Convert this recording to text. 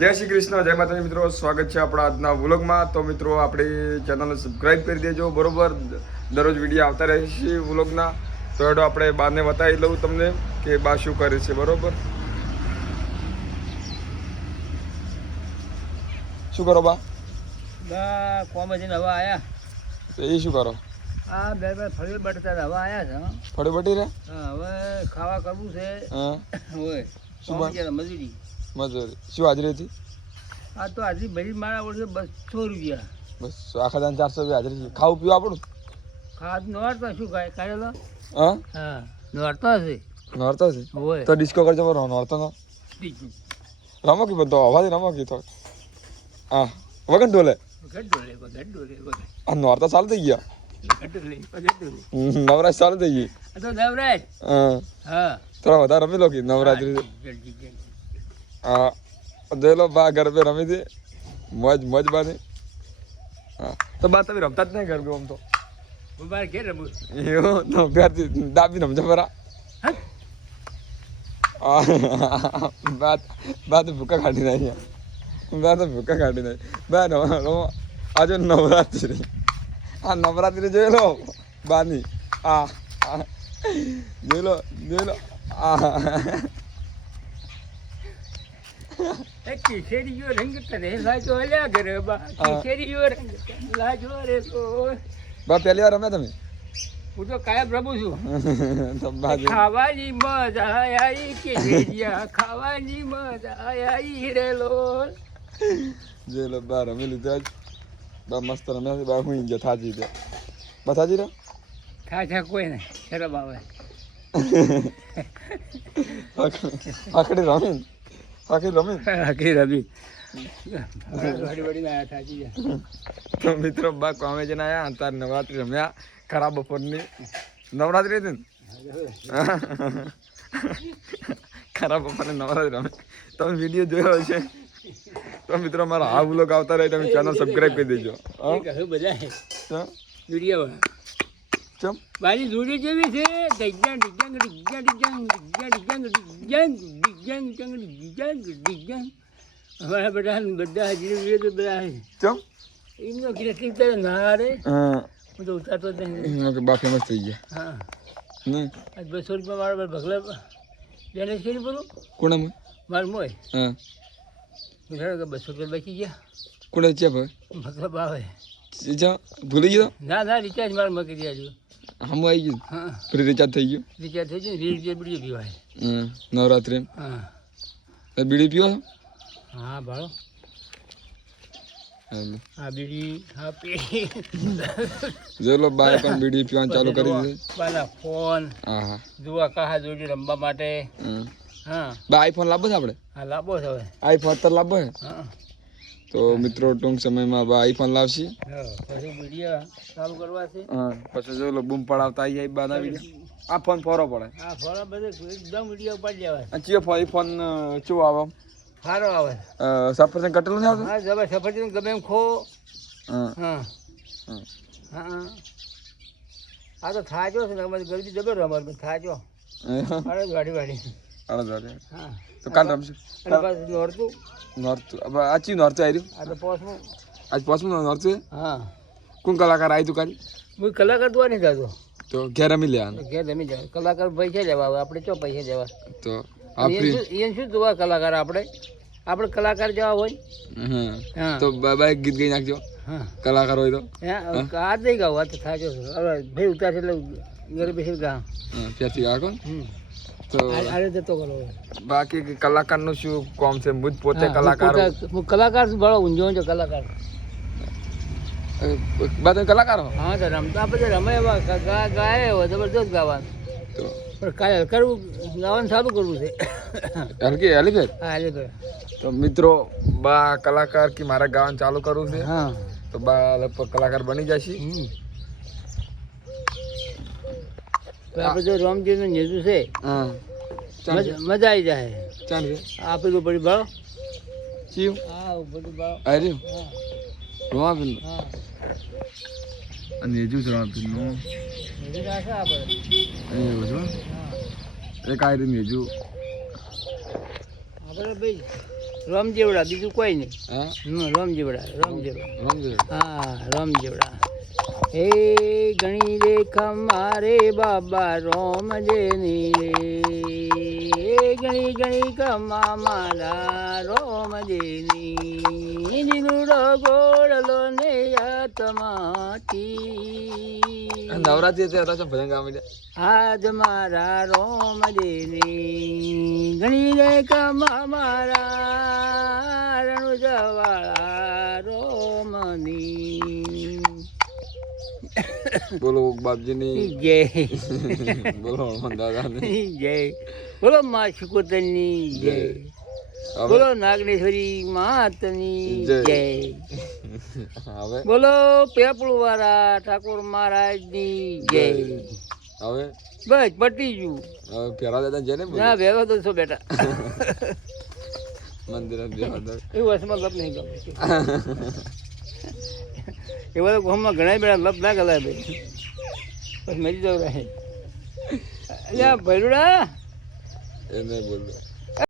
જય શ્રી કૃષ્ણ જય માતાજી મિત્રો સ્વાગત છે આપણા આજના વ્લોગમાં. તો મિત્રો આપણી ચેનલને સબસ્ક્રાઈબ કરી દેજો બરોબર? દરરોજ વીડિયો આવતા રહે છે વ્લોગના. તો એડો આપણે બાને બતાવી લઉં તમને કે બા શું કરે છે બરોબર? શું કરો બા? બા કોમેડીને હવા આયા. તો એ શું કરો? આ બે બે ફરી બટતા હવે આયા છે ફળી બટી રે? હવે ખાવા કરવું છે. હા. હોય શું મજૂરી? મજૂરી શું હાજરી હતી? આ તો હાજરી ભરી મારા ઓળખે બસો રૂપિયા. બસ આખા દાન ચારસો રૂપિયા હાજરી છે. ખાવું પીવું આપણું? નોરતા શું ખાય? હા? હા. નોરતા છે નોરતો છે તો ડિસ્કો કરજો બરો નોરતો નો રમો કે બધો? અવાજ રમો કી તો હા. વગન ડોલે આ નોરતા ચાલુ થઈ ગયા? નવરાશ ચાલુ થઈ ગઈ. નવરાજ હા. થોડા વધારે રમી લો કે નવરાત્રી હા જોઈ લો બા ગરબે રમી દે મોજ મોજ બાની હા. તો બા તમે રમતા જ નહીં ગરબે આમ તો. હું મારે ઘેર રમું એવું? તો પ્યારથી દાબી રમજો ખરા હા? હા. બાત બાત ભૂકા કાઢી નાખ્યા બા તો ભૂકા કાઢી નાખી. બા રમો આજે નવરાત્રી આ નવરાત્રી જોઈ લો બાની. આ. જોઈ લો જોઈ લો. આ. કેસરીયો રંગ તને લાજો હલ્યા કરે બા. કેસરીયો રંગ લાજો રે તો. બા પહેલી વાર રમ્યા તમે? હું તો કાયમ રમું છું. ખાવાની મજા આવી ખાવાની મજા આવી રે લોલ જોઈ લો બા રમી લીધું બા મસ્ત રમ્યા છે. બા હું ગયા થાજી દે બા થાજી કોઈ નહીં શરમ આવે. આખડી આખડી રમી આખી રમી તો મિત્રો બા કોમે જઈને આયા અંતર નવરાત્રી રમ્યા. ખરાબ બપોરની. નવરાત્રી હતી ને? ખરાબ બપોરની નવરાત્રી રમે. તમે વીડિયો જોયો હશે? તો મિત્રો મારા આ બ્લોગ આવતા રહે તમે ચેનલ સબસ્ક્રાઈબ કરી દેજો. વીડિયો ચમ મારી જોડી જેવી છે ડિગ્યાંગ ડિગ્યાંગ ડિગ્યાંગ ડિગ્યાંગ ડિગ્યાંગ ડિગ્યાંગ ડિગ્યાંગ ડિગ્યાંગ ડિગ્યાંગ ડિગ્યાંગ અમારા બધા બધા હજી તો બધા ચમ એમનો કેટલી તારે ના રે હા તો ઉતારતો જ નહીં બા ફેમસ થઈ ગયા હા નહીં આજ બસો રૂપિયા મારા ભગલા બેને કરી બોલું કોણ મારું મોય હા કે બસો રૂપિયા બચી ગયા કોણે છે ભાઈ ભગલા ભાવે ભૂલી ગયો ના ના રિચાર્જ મારે મૂકી દીધું હમ આવી ગયું. ફ્રી રિચાર્જ થઈ ગયું? રિચાર્જ થઈ ગયું વીસ રૂપિયા બીડી પીવાય. નવરાત્રી હા. બીડી પીવો હા ભાડો. આ બીડી હા પી. જોઈ લો બાય પણ બીડી પીવાનું ચાલુ કરી દીધું. ફોન હા હા. કાહા જોડી રમવા માટે. હા. બા આઈફોન લાવો છે આપણે હા લાંબો છે હવે. આઈફોન અત્યારે લાવો છે? હા. તો મિત્રો ટૂંક સમયમાં આઈફોન લાવશે. હા, પછી હા જોઈ બૂમ પડાવતા આવી જાય બાના વીડિયો આ ફોન ફોરો પડે. આ ફોરા બધે એકદમ વીડિયો ઉપાડી લેવાય ચિયો ફોન ફોન ચો આવે સારો આવે સફરજન કટેલું આવતું હા જબર સફરજન ગમે એમ ખો હા. હા. હા. હા. આ તો થાજો છે ને અમારી ગરબી જબર અમારે થાજો અરે ગાડી વાડી. કાલ રમશે. નોરતું? નોરતું. આચી નોરતું આવ્યું આજે આજ પોસમું નોરતું હા? કોણ કલાકાર આવી કાલ? હું કલાકાર તો નહીં જાતો. તો ઘેર રમી લેવાનું ઘેર રમી જવા કલાકાર પૈસા જવા આપણે ચો પૈસા જવા તો એમ શું જોવા કલાકાર આપણે? આપણે કલાકાર જેવા હોય? તો બાય ગીત ગઈ નાખજો. કલાકાર હોય તો. આ જ નહીં ગાવ વાત થાય ભાઈ ઉતાર એટલે બેસી ગા ત્યાંથી ગા તો બાકી કલાકારનું શું કોમ છે? હું પોતે કલાકાર હું. કલાકાર છું બળો ઊંઝો છો કલાકાર. બધા કલાકાર હા? તો રમતા બધા રમે એવા ગાય જબરજસ્ત ગાવાનું. પણ કાલે કરવું ગાવાનું સારું કરવું છે. હલકી હલી ફેર? હા હાલે ભાઈ. તો મિત્રો બા કલાકાર કે મારે ગાવાનું ચાલુ કરવું છે? હા. તો બા લગભગ કલાકાર બની જશે. આપણે જો રામજીનું નેજું છે હા. મજા આવી જાય. ચાલુ આપી દો પડી ભાવ ચીવ અરે રોવા પેલું અને હજુ જ રોવા પેલું એવું છો એક આ રીતે હજુ આપણે ભાઈ રોમ જેવડા બીજું કોઈ નહીં. હા? રોમ જેવડા રોમ જેવડા. રોમ જેવડા. હા રોમ જેવડા. હે ગણી રેખા મારે બાબા રોમ જેની ગણી ગણી ગમા માલા રોમ દેની જીલુડો ગોળલો ને આત્માતી નવરાત્રી હતી હતા ભજન માંડ્યા. આજ મારા રોમ દેની ગણી રે કમા મારા બોલો બાપજીની. જય. બોલો હનુમાન દાદાની જય. બોલો મા શુકોતરની જય. બોલો નાગનેશ્વરી માતની જય. હવે? બોલો પેપળું વાળા ઠાકોર મહારાજની જય. હવે? બસ પટી ગયું. હવે ફેરા દાદા છે ને ના ભેગો તો છો બેટા. મંદિર એ વસમાં લપ નહીં ગમે. એ બધા ગામમાં ઘણા બેડા લપ ના ગલાય ભાઈ પછી મરી જવું રહે. અલ્યા, ભૈરુડા! એને બોલો